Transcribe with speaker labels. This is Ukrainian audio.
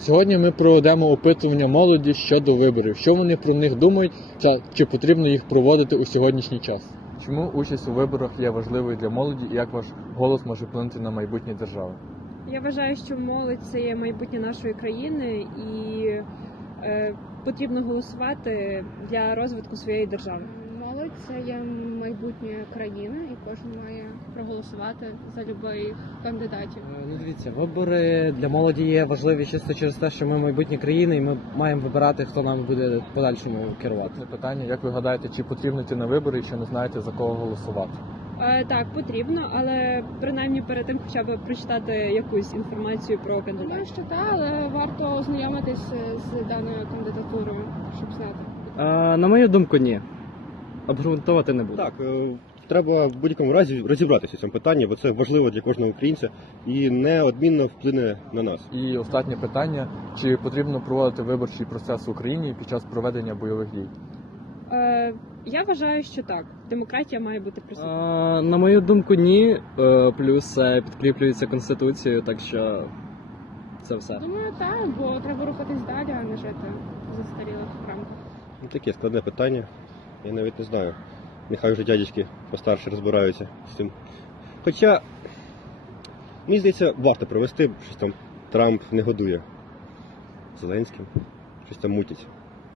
Speaker 1: Сьогодні ми проведемо опитування молоді щодо виборів. Що вони про них думають, та чи потрібно їх проводити у сьогоднішній час? Чому участь у виборах є важливою для молоді і як ваш голос може вплинути на майбутнє держави?
Speaker 2: Я вважаю, що молодь це є майбутнє нашої країни і потрібно голосувати для розвитку своєї держави.
Speaker 3: Молодь це є майбутнє країни, і кожен має проголосувати за будь-яких кандидатів.
Speaker 4: Ну дивіться, вибори для молоді є важливі чисто через те, що ми майбутнє країни і ми маємо вибирати, хто нам буде в подальшому керувати.
Speaker 1: Це питання, як ви гадаєте, чи потрібно йти на вибори, якщо не знаєте, за кого голосувати?
Speaker 2: Так, потрібно, але принаймні перед тим хоча б прочитати якусь інформацію про
Speaker 3: Думаю,
Speaker 2: кандидатів.
Speaker 3: що так, але варто ознайомитись з даною кандидатурою, щоб знати.
Speaker 4: На мою думку, ні. Обґрунтовувати не буду.
Speaker 5: Так, треба в будь-якому разі розібратися в цьому питанні, бо це важливо для кожного українця і неодмінно вплине на нас.
Speaker 1: І останнє питання, чи потрібно проводити виборчий процес в Україні під час проведення бойових дій?
Speaker 2: Я вважаю, що так. Демократія має бути присутня.
Speaker 4: На мою думку, ні. Плюс це підкріплюється Конституцією, так що це все.
Speaker 3: Думаю, так, бо треба рухатись далі, а не жити в застарілих рамках.
Speaker 5: Ну, таке складне питання. Я навіть не знаю. Нехай вже дядечки постарше розбираються з цим. Хоча, мені здається, варто провести, щось там Трамп не годує Зеленським, щось там мутять.